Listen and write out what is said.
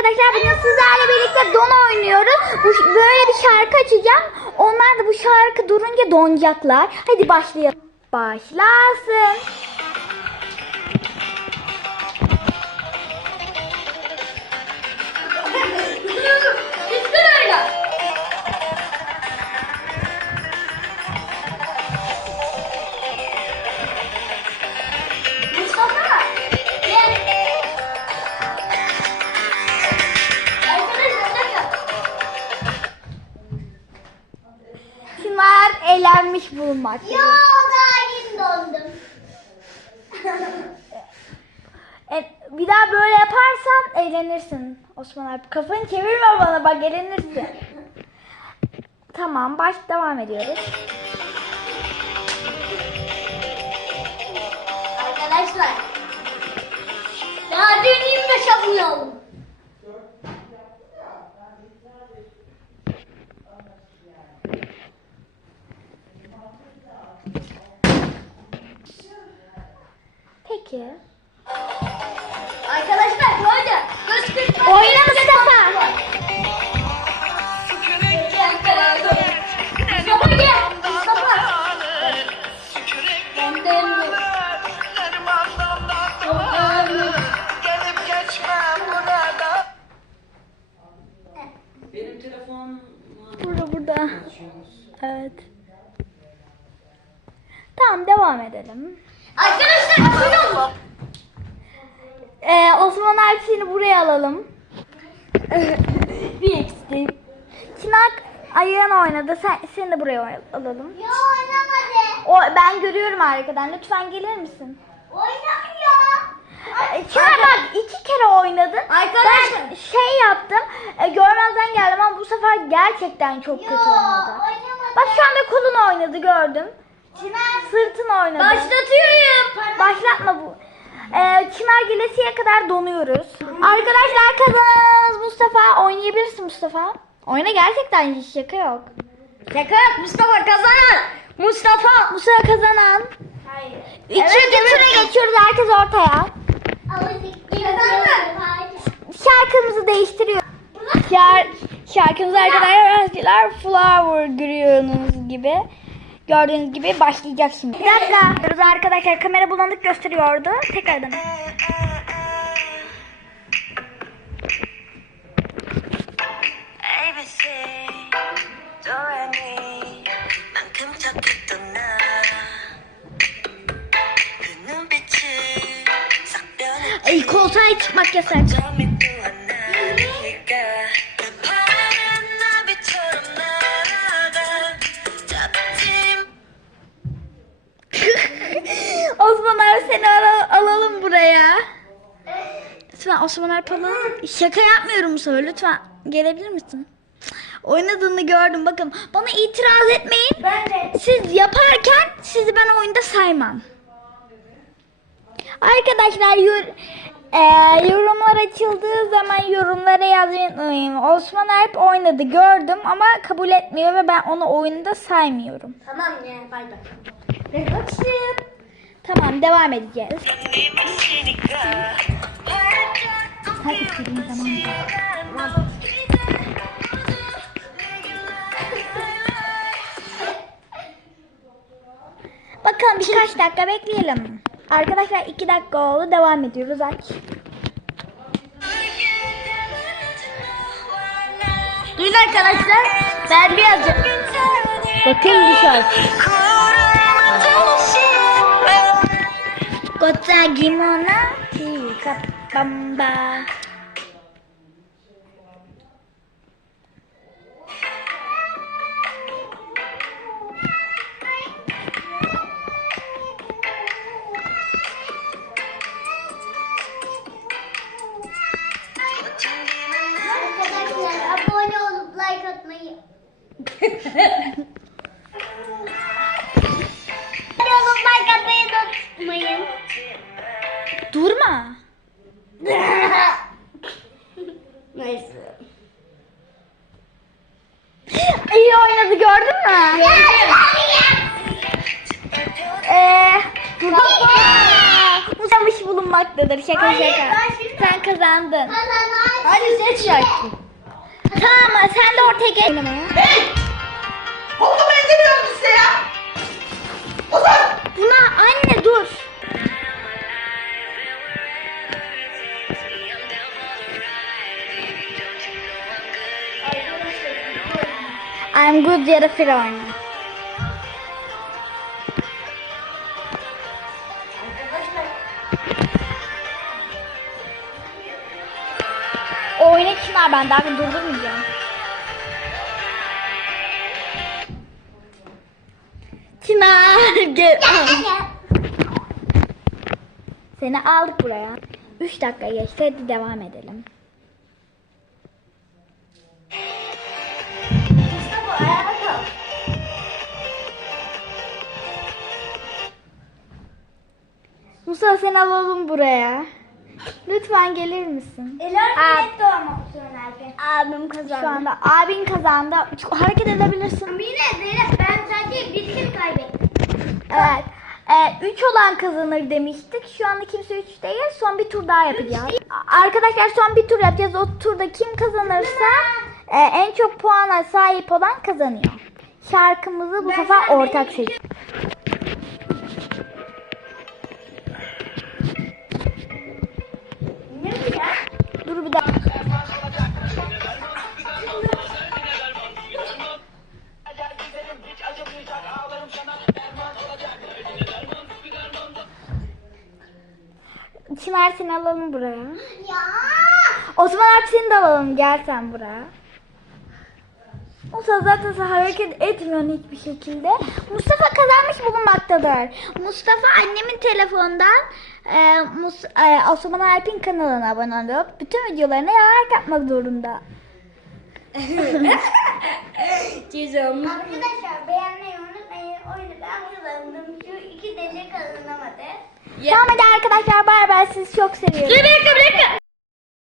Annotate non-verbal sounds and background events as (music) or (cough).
arkadaşlar bugün sizlerle birlikte don oynuyoruz. Bu, böyle bir şarkı açacağım. Onlar da bu şarkı durunca donacaklar. Hadi başlayalım. Başlasın. Bulunmakta. Yo daha yeni dondum. (laughs) E, bir daha böyle yaparsan eğlenirsin Osman abi. Kafanı çevirme bana bak eğlenirsin. (laughs) Tamam baş devam ediyoruz. Arkadaşlar. Daha dün 25 abone oldum. Peki. Arkadaşlar böyle göz kırpma. Oyna Mustafa. Mustafa gel. Mustafa. Benim telefonum Burada burada. Evet. Tamam devam edelim. Arkadaşlar olun. Ee, Osman Alp seni buraya alalım. (laughs) bir eksik. Çınak ayağın oynadı. Sen, seni de buraya alalım. Ya oynamadı. O, ben görüyorum arkadan. Lütfen gelir misin? Oynamıyor. Ee, Çınar bak iki kere oynadın. Arkadaşlar. Ben şey yaptım. e, görmezden geldim ama bu sefer gerçekten çok kötü oynadı. oynamadı. Bak şu anda kolun oynadı gördüm. Sırtın oynadı. Başlatıyorum. Başlatma bu. Ee, Çınar gelesiye kadar donuyoruz. Arkadaşlar kazananımız Mustafa. Oynayabilirsin Mustafa. Oyna gerçekten hiç şaka yok. Şaka yap Mustafa kazanan. Mustafa. Mustafa kazanan. Hayır. İkinci tura geçiyoruz herkes ortaya. Şarkımızı değiştiriyor. Şar şarkımız arkadaşlar Flower görüyorsunuz gibi. Gördüğünüz gibi başlayacak şimdi. Bir dakika. Arkadaşlar kamera bulanık gösteriyordu. Tekrardan. Ay koltuğa çıkmak yasak. (laughs) Osman abi seni ara- alalım buraya. Lütfen Osman Alp alalım. Şaka yapmıyorum bu sefer. Lütfen gelebilir misin? Oynadığını gördüm. Bakın bana itiraz etmeyin. Ben de. Siz yaparken sizi ben oyunda saymam. Arkadaşlar yor, e, yorumlar açıldığı zaman yorumlara yazmayı unutmayın. Osman Alp oynadı gördüm ama kabul etmiyor ve ben onu oyunda saymıyorum. Tamam ya bay bay. Ben. Tamam devam edeceğiz. Her istediğin zaman Bakalım birkaç dakika bekleyelim. Arkadaşlar iki dakika oldu devam ediyoruz aç. Duyun arkadaşlar ben birazcık bakın bir şarkı. Kota gimana chika bamba. Arkadaşlar abone olup like atmayı. (laughs) Durma. (laughs) Neyse. İyi oynadı gördün mü? Eee. Uzamış bulunmaktadır. Şaka Hayır şaka. Sen kazandın. Hadi seç şarkı. Tamam sen de ortaya gel. Oynamaya. Hey! Oldu ben demiyorum size ya. Ozan! Buna anne dur. I'm good ya da Firavun. Oyna Çınar ben daha durdurmayacağım. Çınar (laughs) gel. Seni aldık buraya. 3 dakika geçti hadi devam edelim. Ayağa. Mustafa seni alalım buraya. Lütfen gelir misin? Eler Ab- bilet doğmak Alper. Abim kazandı. Şu anda abin kazandı. Hareket edebilirsin. Yine Zeynep ben sadece bir kere kaybettim. Evet. 3 olan kazanır demiştik. Şu anda kimse 3 değil. Son bir tur daha yapacağız. Arkadaşlar son bir tur yapacağız. O turda kim kazanırsa e, en çok puana sahip olan kazanıyor. Şarkımızı bu sefer ortak seç. Ne bu ya? Dur bir daha. Çınar seni alalım buraya. Ya. Osman Alp seni de alalım. Gel sen buraya. Mustafa zaten hareket etmiyorsun hiçbir şekilde. Mustafa kazanmış bulunmaktadır. Mustafa annemin telefondan e, Mus, e, Osman Alp'in kanalına abone olup bütün videolarına like yapmak zorunda. (laughs) Cezamız. Arkadaşlar beğenmeyi unutmayın. Oyunu ben kazandım. Şu iki deli kazanamadı. Tamam hadi arkadaşlar bay bay sizi çok seviyorum. Bir dakika bir dakika.